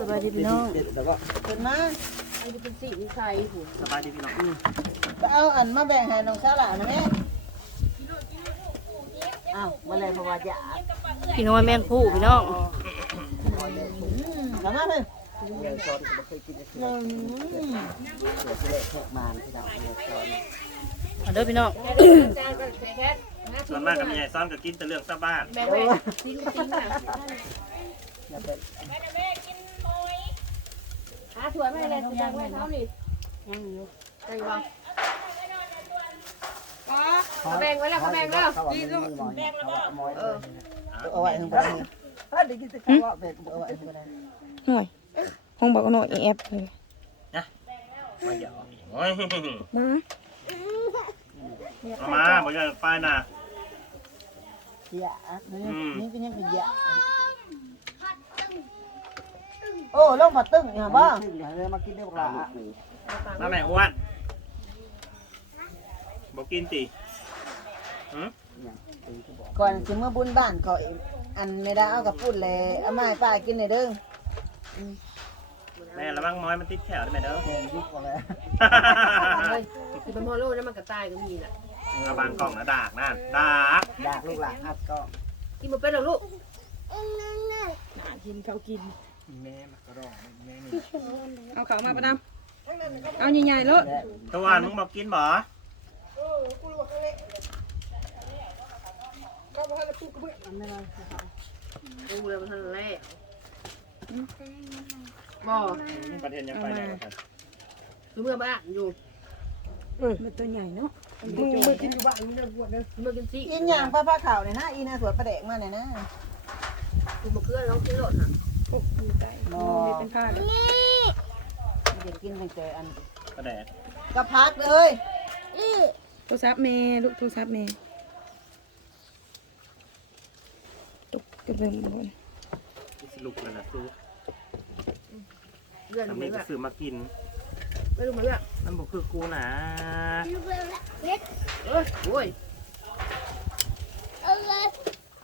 สบายดีพี่น้องแล้วก็เกิดมาอันนี้เป็นสีที่ใส่หูสบายดีพี่น้องก็เอาอันมาแบ่งให้น้องสาวหลานนะแม่อ้าวมาเลยเพราะว่าจะพี่น้อยแมงผู้พี่น้องอืมกลับมาเลยเงินซอนที่ผมเคยกินก็คืออืมเดี๋ยวที่ได้แค่มานที่เราเงินซอนมาเด้อพี่น้องส่วนมากกับยายซ้อมกับกินแต่เรื่องซะบ้าน หาถั่วไม่อะไรถั่วแม่เท่านี่ยังอยู่ใจวางเขาแบ่งไว้แล้วเขาแบ่งแล้วดีลูกแบ่งแล้วก็เออเอาไว้ถึงไปถ้าได้กินแต่ข้าวเป็ดเอาไว้ถึงไปหน่อยห้องบอกว่าหน่อยแอบเลยมาเดี๋ยวโอ้ยมาเอามาบอกจะไปนะยะนี่ก็ยังเป็นยะ โอ้ลงผัดตึ้งเนี่ยบ้างเดี๋ยวมากินได้บอกละมาแม่อ้วนบอกกินสิก่อนสิเมื่อบุญบ้านเขาอันไม่ได้เอากับปุ้นเลยเอามาให้ป้ากินหน่อยเด้อแม่ระวังม้อยมันติดแถวได้ไหมเด้อแกงยุบกว่าแล้วเลยคือเป็นพอโลแล้วมันก็ตายก็มีน่ะเอาบางกล่องนะดากนั่นดากอยากลูกหลานอัดก็กินมาเป็นหรอลูกกินเขากิน แม่มากระรองแม่นี่เอาเขามาประดำเอาใหญ่ๆเลยตะวันมึงบอกกินบ่ดูแล้วมันทันแรกบ่ประเทศยังไปไหนวะคือเมื่อบ้านอยู่มันตัวใหญ่เนาะเมื่อกินอยู่บ้านเมื่อปวดเลยเมื่อกินสิกินอย่างป้าผ้าขาวเนี่ยนะอีน่าสวยประเดกมาเนี่ยนะกินมะเขือแล้วกินรสค่ะโอ้ดีใจไม่เป็น ผ้าเลยเด็กกินตั้งแต่อันกระแดดกระพักเลยโทรศัพท์เมย์ลูกโทรศัพท์เมย์ตกกระเบิ่มบนสรุปเลยนะซูเลื่อนทำไปนี้ก็แบบซื้อมากินไม่รู้มาเลื่อนนั่นบอกคือกูนะเอ้ยโอ้ย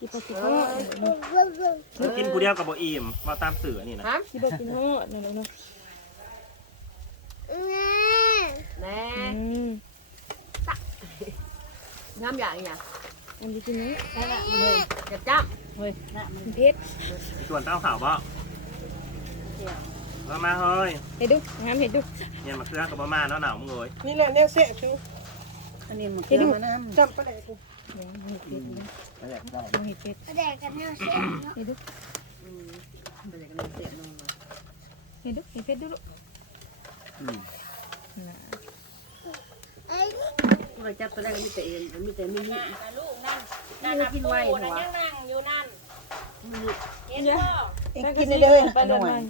ที่ปสิโมึงกินกูเดียวกับโบอิ่มมาตามสื่อนี่นะฮะที่ปสิโน่นั่นแหละเนาะแน่อืมน้ำอย่างอย่างอันนี้กินนี้จะจับมันเพชรส่วนเต้าข่าวบ่มามาเฮ้ยเห็ดดูงามเห็ดดูเนี่ยมาเครื่องกับประมาณเนาะหนาวมึงเลยนี่แหละเนี่ยเสียชูอันนี้มันเกลือมาน้ำจำ ปะแหลกูเห็ดเพชรนั่นแหละได้เห็ดเพชรอืมเป็นอย่างนั้นเสียนมมาเห็ดดูเห็ดเพชรดูลูกอืมเราจับตัวแรกมีแต่เอ็นมีแต่มินิลูกนั่นนี่เรากินไวหัหัวนั่งนั่งอยู่นั่นมินิเห็นบ่เอ็งกินได้เลยอันหน่อย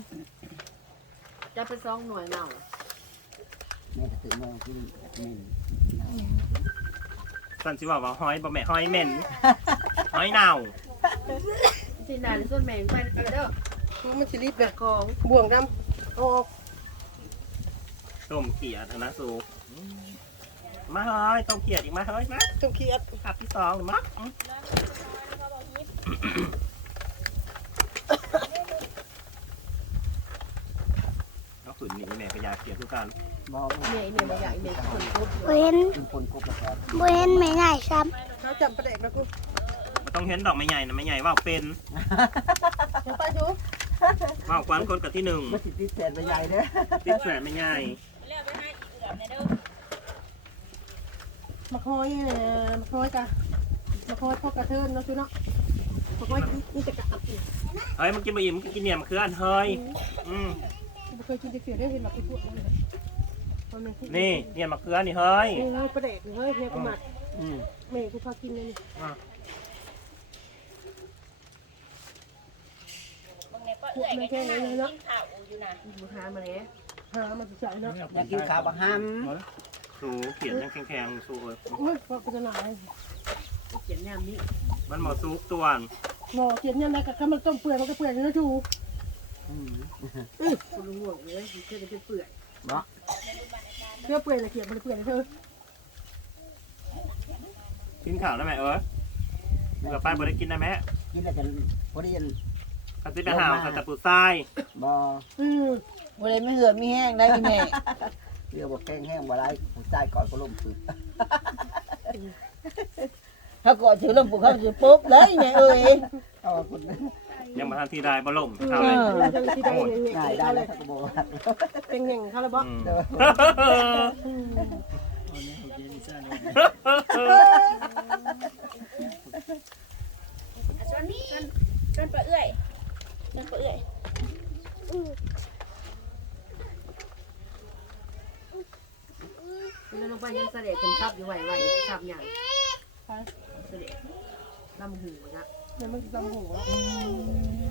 จับไปสองหน่วยเน่าแม่จะตื่นมากินแบบนี้ สันสิว่าว่าหอยบ่แม่หอยเหม็นหอยเน่าสินดาในส่วนแมงไปเด้อมันจะรีบแบแบบบของบ่วงดำเอาออกต้มเขียดนะสูมาเฮ้ยต้มเขียดอีกมาเฮ้ยมาต้มขี้อัดขับที่สองหรือมั้งเอาขืนหนีแม่กระยาเขียดทุกการมอง เมย์เมย์บางอย่างเมย์คนทุบบ่เห็นกินคนกบแล้วบ่เห็นไม่ง่ายซ้เขาจำปะแหลกนะกูมันต้องเห็นดอกไม้ใหญ่นะไม่ใหญ่ว่าเป็นยังไปชูว่าควันคนกับที่หนึ่งไม่ติดติดแสนไปใหญ่เด้อติดแสนไม่ใหญ่เลือกไปให้อีเอือมเนี่ยเด้อมาคอยเนี่ยมาคอยจ้ะมาคอยพวกกระเทินเนาะชูเนาะมาคอยนี่จะกะอับอีกเฮ้ยมึงกินบะอิ่มมึงกินเนี่ยมะเขืออันเฮ้ยอืมบ่เคยกินจะเสียได้เห็นแบบไปพูดมันเลยมั นมันนี่เนี่ยมะเขือนี่เฮ้ยนี่เฮ้ยปะแหลกเฮ้ยเฮียกูหมักอืมแม่กูพากินเลยนี่มึงเนี่ยก็เอื่อยกันนั่งกินข้าวอยู่น่ะบูชามาเลยหามันใส่เนาะอยากกินข้าวบะฮัมสูเขียนยังแข็งๆสูเอ้ยโอ้ยพอกูจะหนายเขียนแนมนี้มันหมดซุกตัวหมอเขียนยังไงกับข้ามันต้มเปื่อยมันก็เปื่อยนะชูอืมคนห่วงเลยเชื่อจะเปื่อยเพื่อเปื่อยละเขียนมันเปื่อยเลยเธอกินข้าวได้ไหมเอ้ยเผื่อไปบ่ได้กินได้ไหมกินแล้วจะพอดีเขาจะไปหาเขาจะปูทรายบ่อืมบ่ได้ไม่เหือดไม่แห้งได้อีแม่เรือบ่แข็งแห้งบ่ได้ผู้ชายก่อนก็ล้มฝึกถ้าก่อนถือล่มปลุกเขาจะปุ๊บเลยแม่เอ้ยเอาคุณ ยังมาทันทีได้บ่ล่มเท่าเลยเราจะที่ได้เงี้ยง่ายได้เขาเลแล้วยเขาก็บอกว่าเป็นเงี้ยเขาเลยบอกอืมอืมชวนชวนชวนปลาเอื้อยชวนปลาเอื้อยแล้วลงไปยังเสด็จเป็นทับอยู่ไหวๆทับอย่างเสด็จลำหูนะ เนี่ยมันจะหัว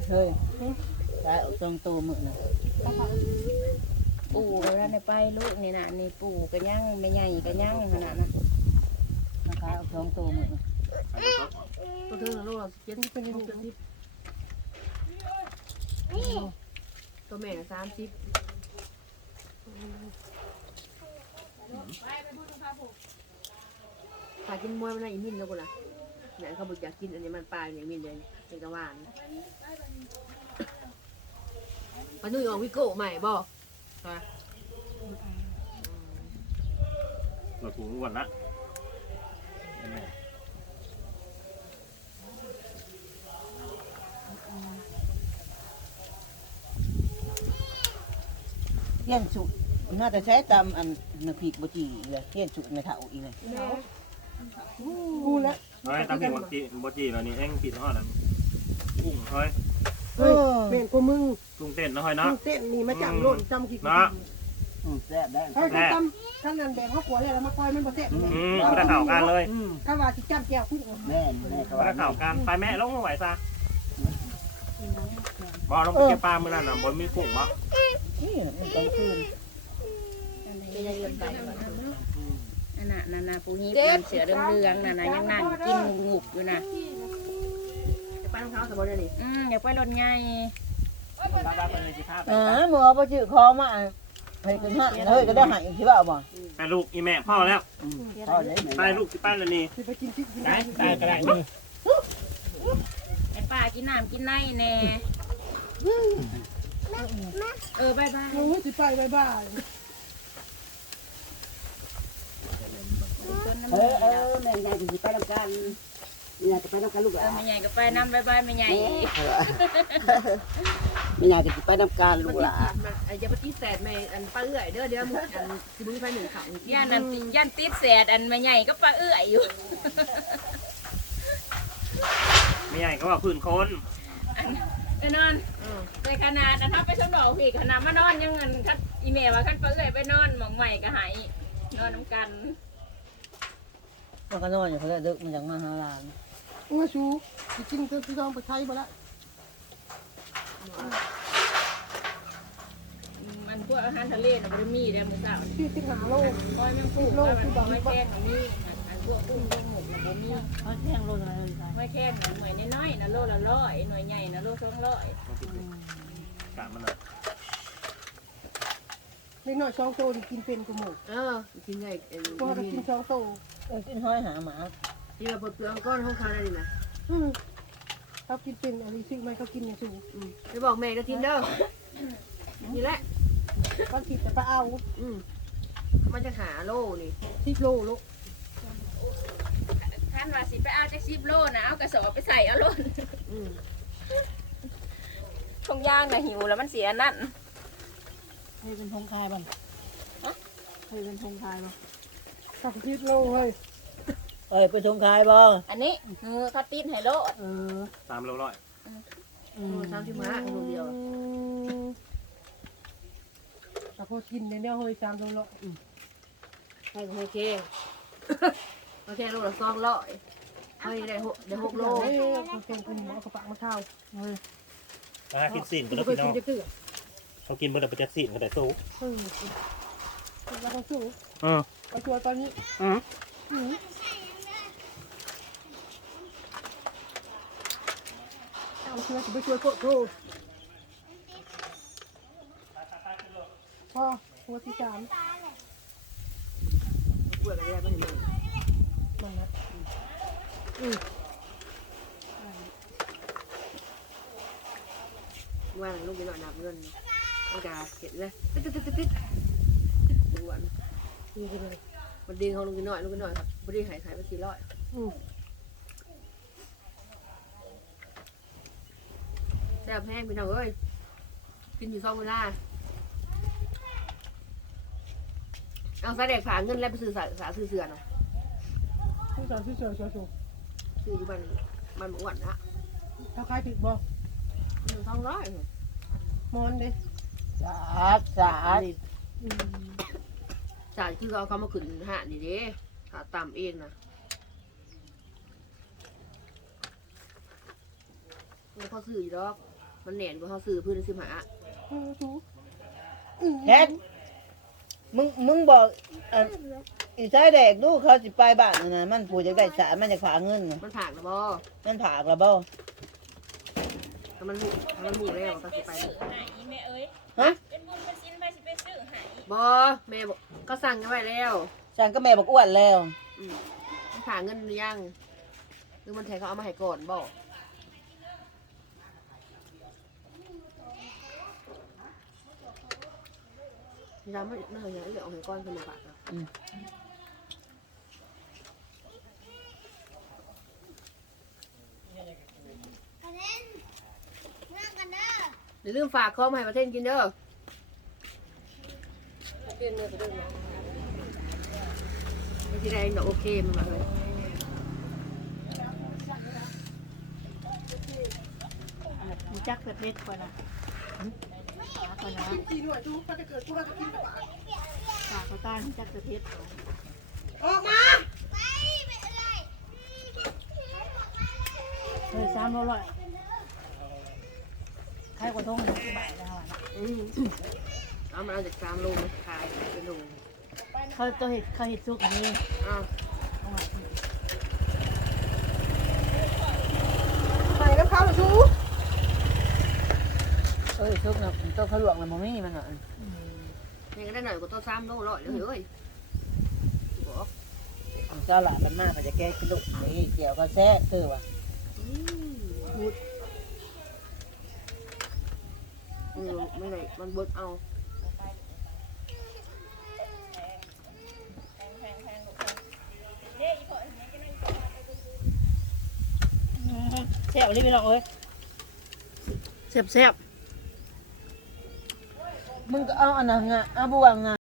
เฮ้ยได้เอาตรงตัวมือนะปู่ก็ได้ไปลูกนี่นะนี่ปู่ก็ยังไม่ใหญ่ก็ยังขนาดนั้นนะคะเอาตรงตัวมือนะตัวเธอลูกเราเจ็ดเป็นหกสิบตัวแม่สามสิบฝากกินมวยมันอะไรอีมินแล้วกูล่ะ เนี่ยเขาบอกอยากกินอันนี้มันปลายอย่างมินเลยเป็นกระวานมันนุ่ยออกวิโก้ใหม่บ่เราถูกอ้วนละเทียนสุน่าจะใช้ตามอันน้ำพริกบจีเลยเทียนสุไม่เท่าอีกเลยกูแล้ว เฮ้ยตามที่บจีบจีแล้วนี่เอ็งผิดฮอดอะกุ้งเฮ้ยเฮ้ยเม่นกูมึงกุ้งเต้นนะเฮ้ยมึเนาะงเต้นนี่มาจับโล่นจำกี่นะอืมแซ่บได้เฮ้ยจำท่านนั่นแดงเขาขวเลยแล้วมาปล่อยมันบ่เต้นอืมไม่ได้ข่าวกันเลยอืมข้าว่าสิจับแก้วคู่แม่นแม่เขาไม่ว่าได้ข่าวกันไปแม่ลงมาไหวซะบอลงไปเก็บปลาเมื่อนั้นน่ะบอลมีกุ้งบ่นี่มันต้องคืนเป็นยังเงิ นไปอันน่ะนานาปูนี้เป็นเสือเรืองๆน่ะนะยังนั่งกินงูกอยู่น่ะจะไปรองเท้าสมบูรณ์เลยอืมเดี๋ยวไปรถใหญ่บ้าบ้าเป็นเลยสิภาพอ่าหมอบ่จื้อคอมาให้กันฮะเฮ้ยก็ได้หายที่ว่าบ่ไปลูกอีแม่พ่อแล้วอืมพ่อได้ไหมไปลูกที่ป้านแล้วนี่สิไปกินที่กินได้ได้ก็ได้นี่ไอ้ป้ากินน้ำกินไนแน่เออบายบายโอ้ยสิไปบายบาย ชวนน้ำ เอ มือ อเอ อแม่ยายจะไปทำการยายจะไปทำการลูกเออะอไม่ใหญ่ก็ไปน้ำบายบายไม่ใหญ่แม่ยายจะไปทำการลูมันกติล่ะดมันอย่าไปตีแสดแม่อันป้าเอื้อยเด้อเดี๋ยวมึงอันสิมึงไปหนึ่งเขาย่านนั่นติย่านติดแสดอันไม่ใหญ่ก็ปลาเอื้อยอยู่ ไม่ใหญ่ก็ว่าพื้นคนไปนอนไปขนาดนะครับไปชนดอกพี่ขนาดมานอนยังเงินคัดอีเมลว่าคัดปลาเอื้อยไปนอนหมองใหม่ก็หายนอนน้ำกัน มันก็นอนอยู่เพิ่นดึกมันจังมาหาหลานโอ้ยชูสิกินก็สิต้องไปไทยบ่ละมันพวกอาหารทะเลน่ะบ่ได้มีเด้อมื้อเช้านี่ที่สิหาโลปล่อยแมงปูก็มันบ่ไม่แค่นก็มีอันพวกกุ้งพวกหมูน่ะบ่มีเขาเที่ยงโลอะไรเลยไม่แค่นน่ะหน่วยน้อยๆน่ะโลละร้อยหน่วยใหญ่น่ะโลสองร้อยกะมันน่ะเล็กน้อยสองโตนี่กินเป็นกูหมดเออกินไงเอ็นตัวเรากินสองโต เออกินห้อยหาหมาที่เราเปิดเปลือกก้อนห้องเขาได้ดีนะอืมเขากินเป็นอะไรซึ่งไม่เขากินเนี่ยสูไปบอกแม่ก็ทินเด้อนี่แหละเขาคิดจะไปเอาอืมมันจะหาโลนี่ที่โลโลท่านว่าสิไปเอาจัก10โลน่ะเอากระสอบไปใส่เอาโลนอืมทงย่างน่ะหิวแล้วมันเสียนั่นให้เป็นทงคายบ้างเคยเป็นทงไทยมั้ ยกับที่โลเฮ้ยเอ้ยเป็นทงคายบ่อันนี้เออเขาติดให้โลดเออสามโลร้อยโอ้สามสิบห้าโลเดียวแต่พอกินเนี่ยเนี่ยเฮ้ยสามโลละใช่โอเคโอเคโลละสองร้อยเฮ้ยได้หกได้หกโลเฮ้ยเขาเป็นคนหมอกระปากมาเท่ามากินสินกันเราแล้วเคยพี่น้กิอนงจะเกลือเขากินเบอร์เดประจักษ์สินเขาแต่สู้เออแล้วเขาสู้เออ ไปชัวตอนนี้อืมอืมเอาเชือไปช่วยโคตรโทษพ่อหัวที่สามเปลือกอะไรก็เห็นมันมันนะว่าลูกนิดหน่อยนับเงินมันจะเห็นเลยติ๊ดติ๊ดติ๊ดติ๊ดดูวัน นี่คืออะไรมันดึงเขาลูกนิดหน่อยลูกนิดหน่อยครับพอดีหายหายไปสี่ร้อยอืมแซ่บแห้งพี่น้องเอ้ยกินอยู่สองเวลาเอาสายแดกฝาเงินแล้วไปซื้อสาสาซื้อเสือหน่อยผู้สาวที่เสือเสือสูซื้ออยู่บ้านบ้านหมูหวานนะเขาขายผิดบ่หนึ่งสองร้อยมอนด้สาดสาด อืม จ่ายคือเอาเขามาขึ้นหานี่เด้หาตามเองนะมันเขาซื้ออยู่ดอก มันแหน่นกว่าเขาซื้อพื้นสิบหาเออถูกเฮ็ดมึงมึงบอกอันอีสายแดกดูเขาสิไปบ้านนั่นน่ะมันผู้จะได้สารมันจะฝากเงินน่ะมันผ่านนะบ่มันผากละบ่ถ้ามันหมูถ้ามันหมูแล้วก็สิไปซื้อใหายแม่เอ้ยฮะ เป็นบุญเป็นสินไปสิไปซื้อใหายบ่แม่บอก ก็สั่งกันไว้แล้วฉันก็แม่บอกอ้วนแล้ว อืมมันผ่าเงินหรือยังหรือมันแทนเขาเอามาให้ก่อนบ่เราไม่ไม่เคยเห็นเดี๋ยวเอาให้ก้อนขึ้นมาฝากอะอย่าลืมฝากข้อมาให้ประเทศกินเด้อ เปลี่ยนเนื้อไปเด้อไม่ใช่ได้ดอกโอเคมันมาเลยมูจักเผ็ดเผ็ดคนนะคนนะกินหน่วยดูมันจะเกิดทุกข์ก็กินกับปากฝากเขาต้านมูจักเผ็ดเผ็ดออกมาเฮ้ยสามโลร้อยใครกว่าทงหนึ่งสิบบาทแล้วอะอืมเอามันเอาจากสามโลมาขายเป็นโล เขาตัวเห็ดเขาเห็ดซุกนี่อ้าวเอามาใส่น้ำข้าวชูเอ้ยทุกน่ะตัวเขาหลวงน่ะบ่มีมันน่ะยังก็ได้หน่อยกว่าตัวสามโลร้อยเลยเฮ้ยบอกเจ้าหลานมันมากก็จะแก้กินลูกนี่เกี่ยวก็แซ่คือว่าอืมพูดเออไม่ไหนมันบดเอา แซ่บเลยพี่น้องเอ้ยแซ่บแซ่บมึงก็เอาอันนั้นงะเอาบวงงะ